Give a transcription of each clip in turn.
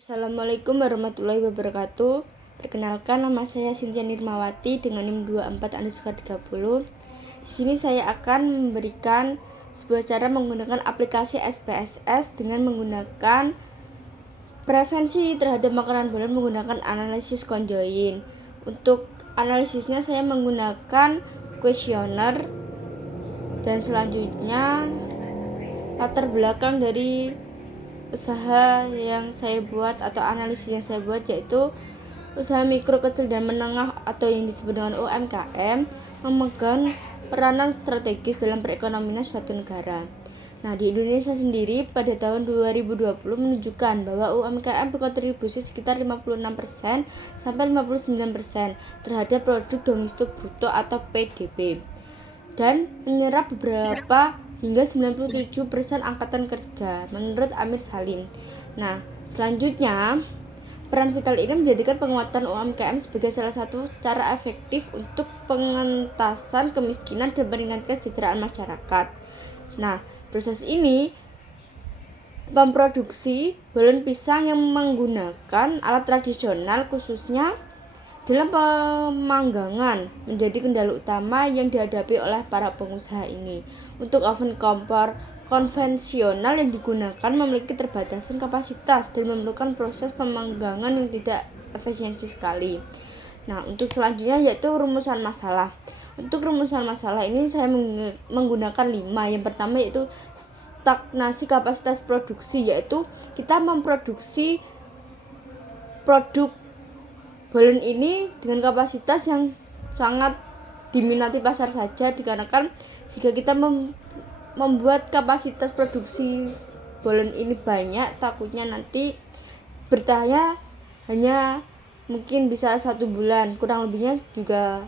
Assalamualaikum warahmatullahi wabarakatuh. Perkenalkan, nama saya Cynthia Nirmawati dengan NIM 24_30. Di sini saya akan memberikan sebuah cara menggunakan aplikasi SPSS dengan menggunakan preferensi terhadap makanan bolen menggunakan analisis conjoin. Untuk analisisnya saya menggunakan kuesioner dan selanjutnya latar belakang dari usaha yang saya buat atau analisis yang saya buat yaitu usaha mikro, kecil, dan menengah atau yang disebut dengan UMKM memegang peranan strategis dalam perekonomian suatu negara. Nah, di Indonesia sendiri pada tahun 2020 menunjukkan bahwa UMKM berkontribusi sekitar 56% sampai 59% terhadap produk domestik bruto atau PDB dan menyerap beberapa hingga 97% angkatan kerja menurut Amir Salim. Nah, selanjutnya peran vital ini menjadikan penguatan UMKM sebagai salah satu cara efektif untuk pengentasan kemiskinan dan meningkatkan kesejahteraan masyarakat. Nah, proses ini memproduksi bolen pisang yang menggunakan alat tradisional khususnya dalam pemanggangan menjadi kendala utama yang dihadapi oleh para pengusaha ini. Untuk oven kompor konvensional yang digunakan memiliki terbatasan kapasitas dan memerlukan proses pemanggangan yang tidak efisiensi sekali. Nah, untuk selanjutnya yaitu rumusan masalah. Untuk rumusan masalah ini saya menggunakan 5. Yang pertama yaitu stagnasi kapasitas produksi, yaitu kita memproduksi produk bolen ini dengan kapasitas yang sangat diminati pasar saja, dikarenakan jika kita membuat kapasitas produksi bolen ini banyak, takutnya nanti bertahannya hanya mungkin bisa 1 bulan, kurang lebihnya juga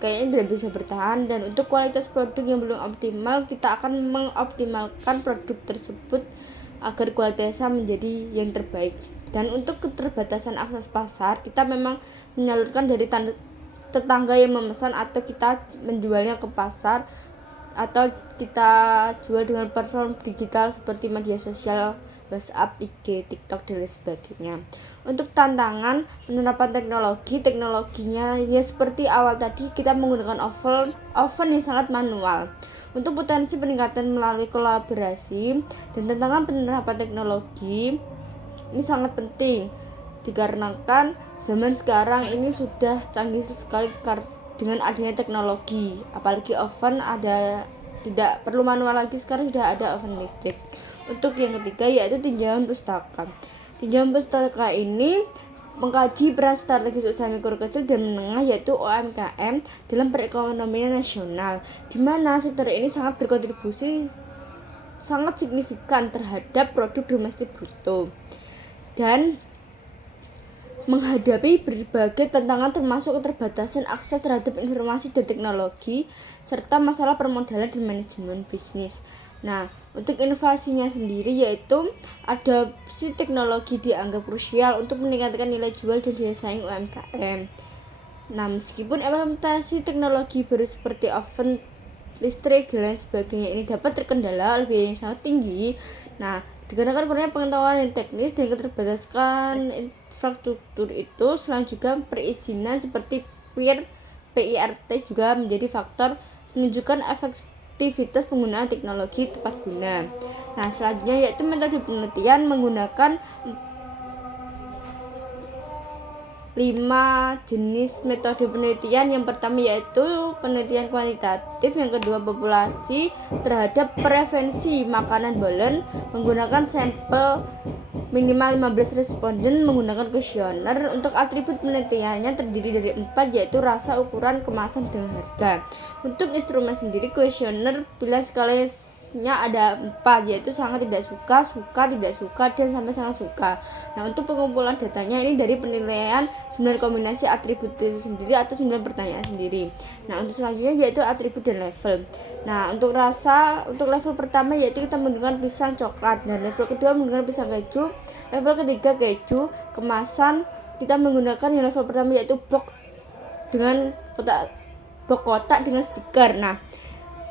kayaknya tidak bisa bertahan. Dan untuk kualitas produk yang belum optimal, kita akan mengoptimalkan produk tersebut agar kualitasnya menjadi yang terbaik. Dan untuk keterbatasan akses pasar, kita memang menyalurkan dari tetangga yang memesan atau kita menjualnya ke pasar atau kita jual dengan platform digital seperti media sosial WhatsApp, IG, TikTok, dan lain sebagainya. Untuk tantangan penerapan teknologinya ya seperti awal tadi, kita menggunakan oven yang sangat manual. Untuk potensi peningkatan melalui kolaborasi dan tantangan penerapan teknologi ini sangat penting dikarenakan zaman sekarang ini sudah canggih sekali dengan adanya teknologi, apalagi oven tidak perlu manual lagi, sekarang sudah ada oven listrik. Untuk yang ketiga yaitu tinjauan pustaka. Tinjauan pustaka ini mengkaji peran strategis usaha mikro, kecil, dan menengah yaitu UMKM dalam perekonomian nasional, di mana sektor ini sangat berkontribusi sangat signifikan terhadap produk domestik bruto dan menghadapi berbagai tantangan termasuk keterbatasan akses terhadap informasi dan teknologi serta masalah permodalan dan manajemen bisnis. Nah, untuk inovasinya sendiri yaitu adopsi teknologi dianggap krusial untuk meningkatkan nilai jual dan daya saing UMKM. Nah, meskipun implementasi teknologi baru seperti oven listrik dan lain sebagainya ini dapat terkendala oleh biaya yang sangat tinggi. Nah, dikarenakan kurangnya pengetahuan yang teknis dan keterbatasan infrastruktur itu, selain juga perizinan seperti PIRT juga menjadi faktor menunjukkan efektivitas penggunaan teknologi tepat guna. Nah, selanjutnya yaitu metode penelitian menggunakan 5 jenis metode penelitian. Yang pertama yaitu penelitian kuantitatif, yang kedua populasi terhadap preferensi makanan bolen menggunakan sampel minimal 15 responden menggunakan kuesioner. Untuk atribut penelitiannya terdiri dari 4 yaitu rasa, ukuran, kemasan, dan harga. Untuk instrumen sendiri kuesioner pilihan skalanya ada 4 yaitu sangat tidak suka, suka, tidak suka, dan sampai sangat suka. Nah, untuk pengumpulan datanya ini dari penilaian 9 kombinasi atribut itu sendiri atau 9 pertanyaan sendiri. Nah, untuk selanjutnya yaitu atribut dan level. Nah, untuk rasa, untuk level pertama yaitu kita menggunakan pisang coklat, dan level kedua menggunakan pisang keju, level ketiga keju. Kemasan kita menggunakan yang level pertama yaitu box dengan box kotak dengan stiker. Nah,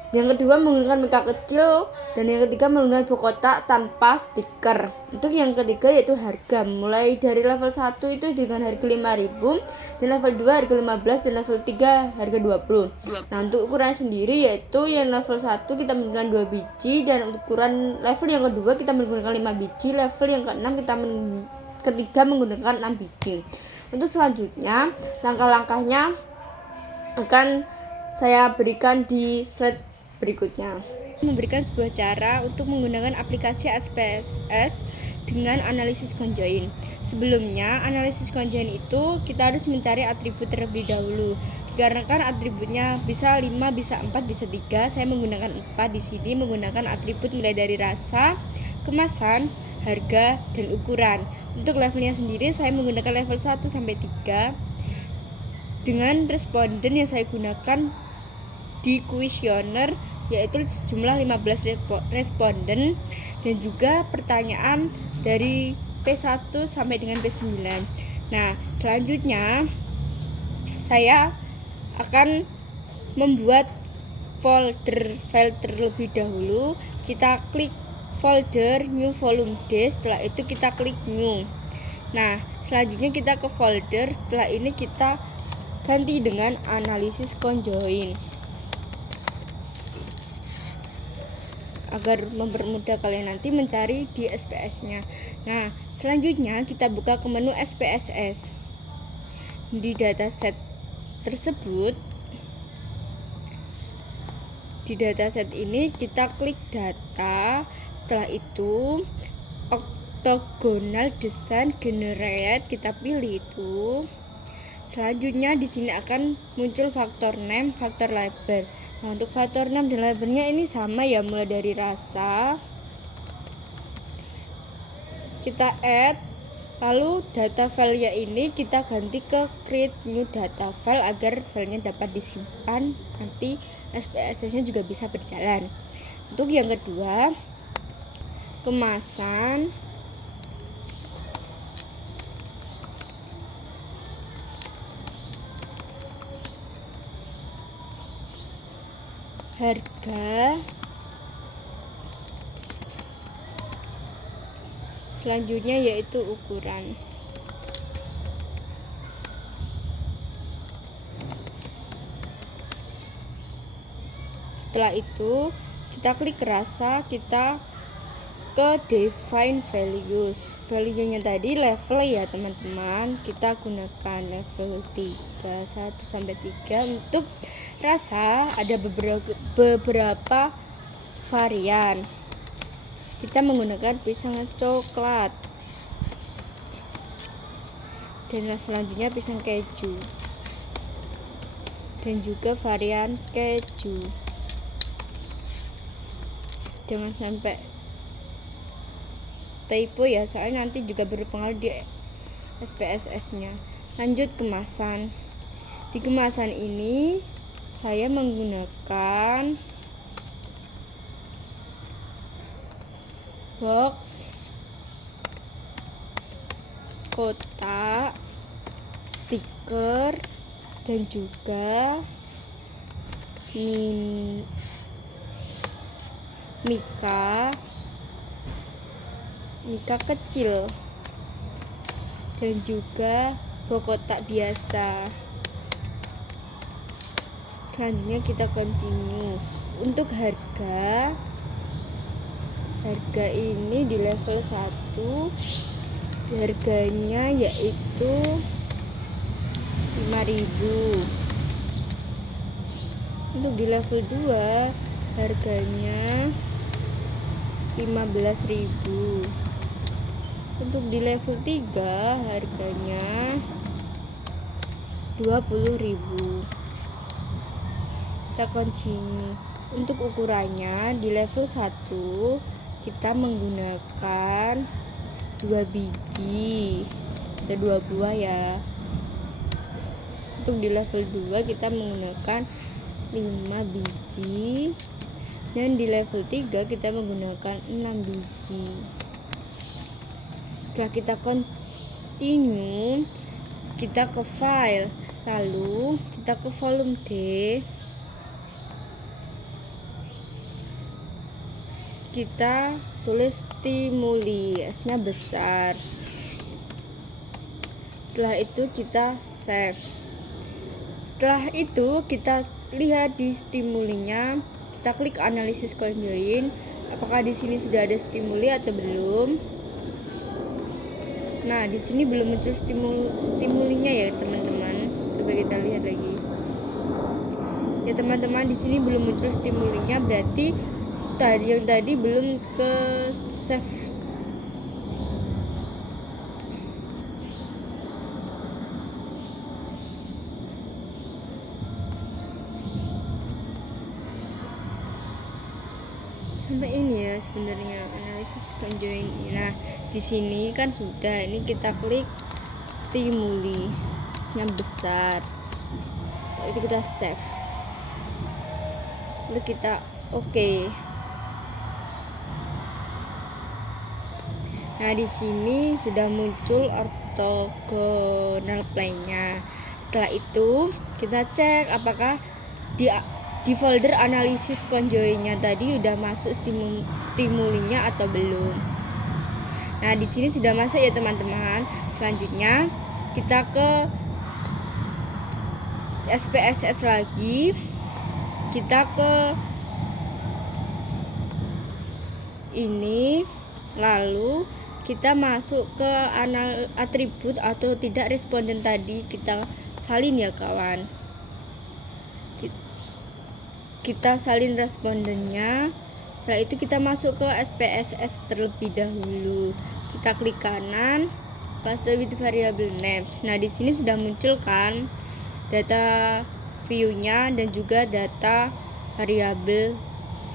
Yang kedua menggunakan mika kecil, dan yang ketiga menggunakan box kotak tanpa stiker. Untuk yang ketiga yaitu harga, mulai dari level 1 itu dengan harga 5.000, dan level 2 harga 15, dan level 3 harga 20. Nah, untuk ukuran sendiri yaitu yang level 1 kita menggunakan 2 biji, dan ukuran level yang kedua kita menggunakan 5 biji, level yang keenam ketiga menggunakan 6 biji. Untuk selanjutnya langkah-langkahnya akan saya berikan di slide berikutnya. Memberikan sebuah cara untuk menggunakan aplikasi SPSS dengan analisis conjoin. Sebelumnya, analisis conjoin itu kita harus mencari atribut terlebih dahulu. Dikarenakan atributnya bisa 5, bisa 4, bisa 3, saya menggunakan 4 di sini, menggunakan atribut mulai dari rasa, kemasan, harga, dan ukuran. Untuk levelnya sendiri saya menggunakan level 1 sampai 3 dengan responden yang saya gunakan di kuesioner yaitu sejumlah 15 responden, dan juga pertanyaan dari P1 sampai dengan P9. Nah, selanjutnya saya akan membuat folder file terlebih dahulu. Kita klik folder new volume D, setelah itu kita klik new. Nah, selanjutnya kita ke folder, setelah ini kita ganti dengan analisis conjoin agar mempermudah kalian nanti mencari di SPSS-nya. Nah, selanjutnya kita buka ke menu SPSS. Di dataset tersebut, di dataset ini kita klik data, setelah itu octagonal design generate kita pilih itu. Selanjutnya di sini akan muncul faktor name, faktor label. Nah, untuk faktor name dan labelnya ini sama ya, mulai dari rasa kita add, lalu data filenya ini kita ganti ke create new data file agar filenya dapat disimpan, nanti SPSS-nya juga bisa berjalan. Untuk yang kedua, kemasan, harga, selanjutnya yaitu ukuran. Setelah itu kita klik rasa, kita ke define values. Value-nya tadi level ya teman-teman, kita gunakan level 3, 1 sampai 3. Untuk rasa ada beberapa varian. Kita menggunakan pisang coklat, dan selanjutnya pisang keju, dan juga varian keju. Jangan sampai typo ya, soalnya nanti juga berpengaruh di SPSS-nya. Lanjut kemasan. Di kemasan ini saya menggunakan box, kotak, stiker, dan juga mika kecil, dan juga kotak biasa. Selanjutnya kita continue. Untuk harga ini di level 1 harganya yaitu 5.000. Untuk di level 2 harganya 15.000. Untuk di level 3 harganya 20.000. Kita continue. Untuk ukurannya di level 1 kita menggunakan 2 biji atau 2 buah ya. Untuk di level 2 kita menggunakan 5 biji, dan di level 3 kita menggunakan 6 biji. Setelah kita continue, kita ke file, lalu kita ke volume D, kita tulis stimuli, S-nya besar. Setelah itu kita save. Setelah itu kita lihat di stimulinya, kita klik analisis conjoin. Apakah di sini sudah ada stimuli atau belum? Nah, di sini belum muncul stimulinya ya teman-teman. Coba kita lihat lagi. Ya teman-teman, di sini belum muncul stimulinya, berarti yang tadi belum ke save. Sampai ini ya sebenarnya analisis conjoin. Nah, di sini kan sudah, ini kita klik stimuli, S-nya besar. Itu kita save. Lalu kita oke. Nah, di sini sudah muncul orthogonal plane-nya. Setelah itu kita cek apakah di folder analisis conjoin-nya tadi udah masuk stimulinya atau belum. Nah, di sini sudah masuk ya teman-teman. Selanjutnya kita ke SPSS lagi. Kita ke ini, lalu kita masuk ke atribut atau tidak responden tadi, kita salin ya kawan. Kita salin respondennya. Setelah itu kita masuk ke SPSS terlebih dahulu. Kita klik kanan, paste with variable names. Nah, di sini sudah muncul kan data view-nya dan juga data variable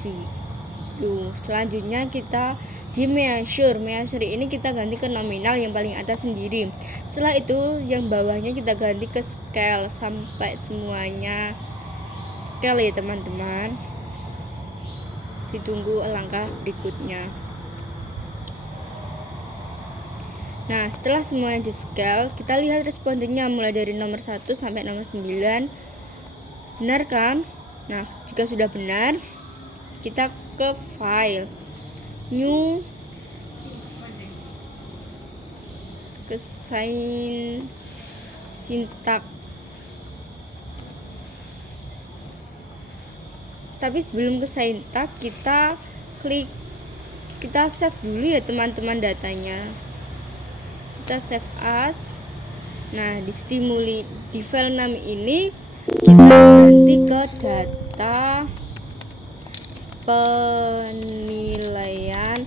view. Selanjutnya kita di measure ini kita ganti ke nominal yang paling atas sendiri. Setelah itu yang bawahnya kita ganti ke scale sampai semuanya scale ya teman-teman. Ditunggu langkah berikutnya. Nah, setelah semuanya di scale, kita lihat respondennya mulai dari nomor 1 sampai nomor 9. Benar kan? Nah, jika sudah benar, kita ke file, new, ke syntax. Tapi sebelum ke syntax, kita save dulu ya teman-teman datanya. Kita save as. Nah, di stimuli di file 6 ini kita ganti ke data penilaian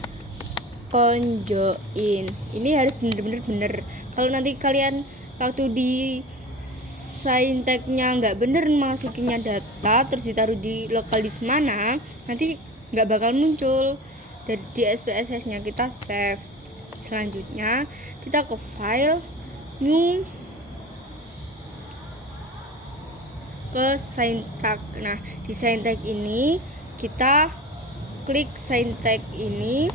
conjoin. Ini harus bener-bener. Kalau nanti kalian waktu di syntax-nya nggak bener masukinnya data terus ditaruh di lokal disk mana, nanti nggak bakal muncul. Dari di SPSS-nya kita save. Selanjutnya kita ke file, new, ke syntax. Nah, di syntax ini kita klik syntax ini.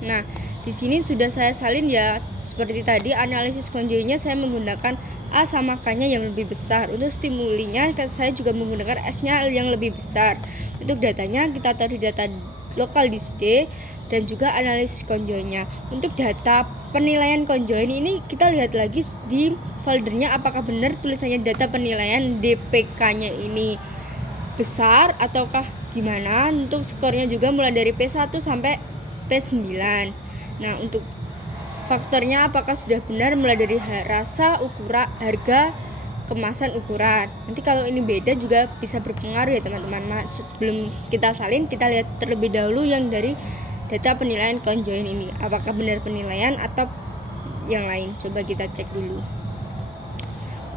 Nah, di sini sudah saya salin ya. Seperti tadi analisis conjoin-nya saya menggunakan A sama K-nya yang lebih besar. Untuk stimulinya saya juga menggunakan S-nya yang lebih besar. Untuk datanya kita taruh di data lokal disk D dan juga analisis conjoin-nya. Untuk data penilaian conjoin ini kita lihat lagi di foldernya apakah benar tulisannya data penilaian DPK-nya ini besar ataukah gimana. Untuk skornya juga mulai dari P1 sampai P9. Nah, untuk faktornya apakah sudah benar mulai dari rasa, ukuran, harga, kemasan, ukuran. Nanti kalau ini beda juga bisa berpengaruh ya teman-teman. Sebelum kita salin, kita lihat terlebih dahulu yang dari data penilaian conjoin ini. Apakah benar penilaian atau yang lain? Coba kita cek dulu.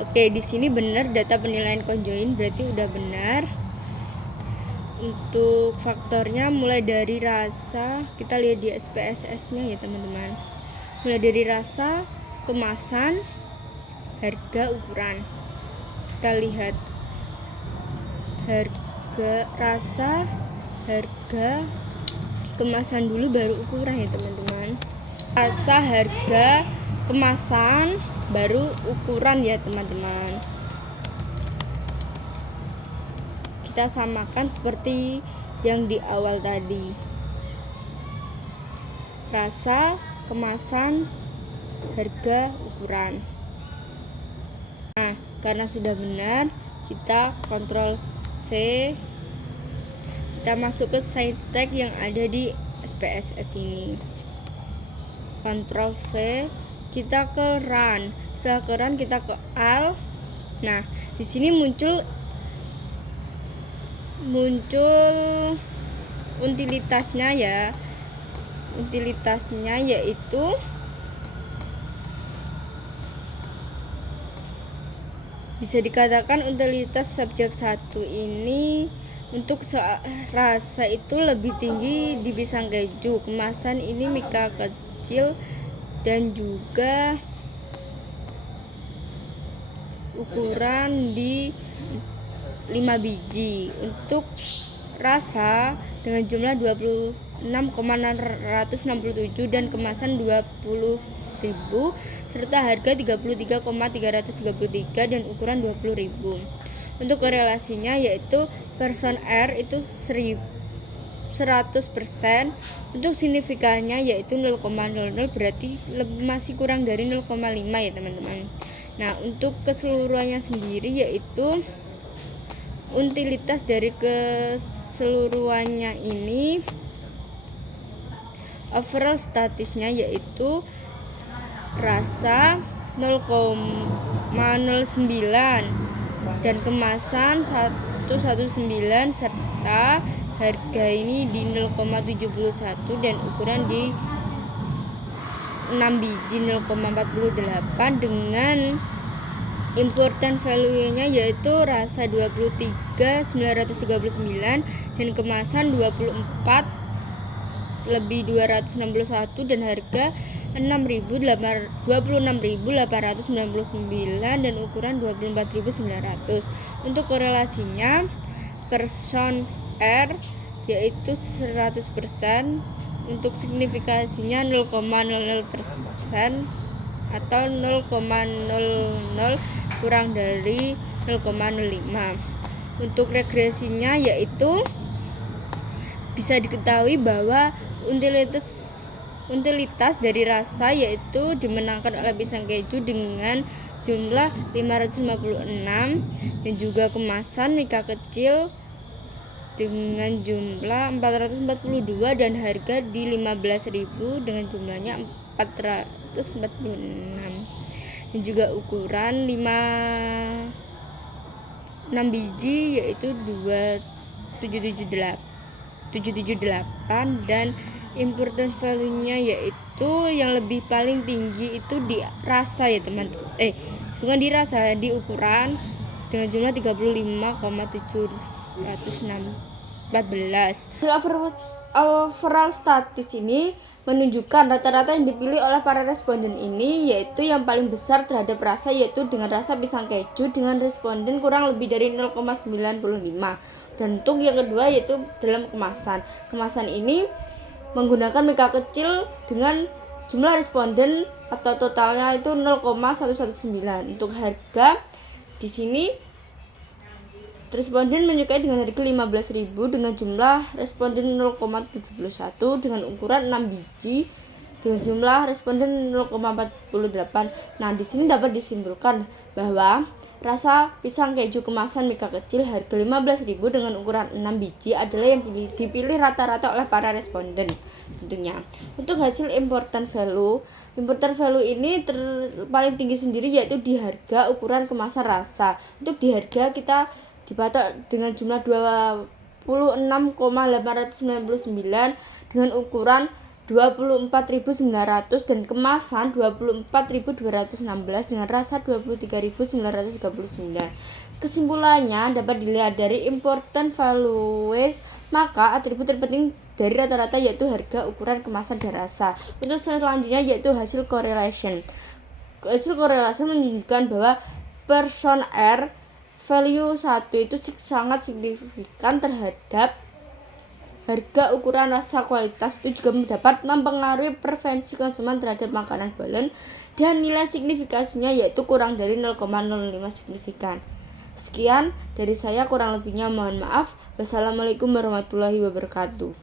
Oke, di sini benar data penilaian conjoin, berarti udah benar. Untuk faktornya mulai dari rasa, kita lihat di SPSS-nya ya teman-teman. Mulai dari rasa, kemasan, harga, ukuran. Kita lihat harga, rasa, harga, kemasan dulu baru ukuran ya teman-teman. Rasa, harga, kemasan, baru ukuran ya teman-teman. Kita samakan seperti yang di awal tadi. rasa, kemasan, harga, ukuran. Nah, karena sudah benar, kita Ctrl C, kita masuk ke site tag yang ada di SPSS ini. Ctrl V, kita ke run. Setelah ke run kita ke al. Nah, di sini muncul utilitasnya ya. Utilitasnya yaitu bisa dikatakan utilitas subjek 1 ini untuk rasa itu lebih tinggi di pisang keju, kemasan ini mika kecil, dan juga ukuran di 5 biji. Untuk rasa dengan jumlah 26,667 dan kemasan 20.000 serta harga 33,333 dan ukuran 20.000. Untuk korelasinya yaitu person R itu 100%. Untuk signifikannya yaitu 0,00, berarti masih kurang dari 0,5 ya teman-teman. Nah, untuk keseluruhannya sendiri yaitu utilitas dari keseluruhannya ini, overall statisnya yaitu rasa 0,09 dan kemasan 119 serta harga ini di 0,71 dan ukuran di 6 biji 0,48 dengan important value-nya yaitu rasa 23.939 dan kemasan 24 lebih 261 dan harga 26.899 dan ukuran 24.900. Untuk korelasinya person R yaitu 100%. Untuk signifikasinya 0,00% atau 0,00 kurang dari 0,05. Untuk regresinya yaitu bisa diketahui bahwa utilitas dari rasa yaitu dimenangkan oleh pisang keju dengan jumlah 556 dan juga kemasan mika kecil dengan jumlah 442 dan harga di 15.000 dengan jumlahnya 446 dan juga ukuran 6 biji yaitu 778 dan important value-nya yaitu yang lebih paling tinggi itu di rasa ya teman. Bukan di rasa, di ukuran dengan jumlah 35,714. Overall statis ini menunjukkan rata-rata yang dipilih oleh para responden ini yaitu yang paling besar terhadap rasa yaitu dengan rasa pisang keju dengan responden kurang lebih dari 0,95. Dan untuk yang kedua yaitu dalam kemasan ini menggunakan mika kecil dengan jumlah responden atau totalnya itu 0,119. Untuk harga di sini responden menyukai dengan harga 15.000 dengan jumlah responden 0,71 dengan ukuran 6 biji dengan jumlah responden 0,48. Nah, di sini dapat disimpulkan bahwa rasa pisang keju kemasan mika kecil harga 15.000 dengan ukuran 6 biji adalah yang dipilih rata-rata oleh para responden tentunya. Untuk hasil important value ini paling tinggi sendiri yaitu di harga ukuran kemasan rasa. Untuk di harga kita dipatok dengan jumlah 26,899 dengan ukuran 24.900 dan kemasan 24.216 dengan rasa 23.939. Kesimpulannya dapat dilihat dari important values, maka atribut terpenting dari rata-rata yaitu harga, ukuran, kemasan, dan rasa. Untuk selanjutnya yaitu hasil correlation. Hasil korelasi menunjukkan bahwa person R value 1 itu sangat signifikan terhadap harga, ukuran, rasa, kualitas. Itu juga dapat mempengaruhi preferensi konsumen terhadap makanan balen dan nilai signifikasinya yaitu kurang dari 0,05 signifikan. Sekian dari saya, kurang lebihnya mohon maaf. Wassalamualaikum warahmatullahi wabarakatuh.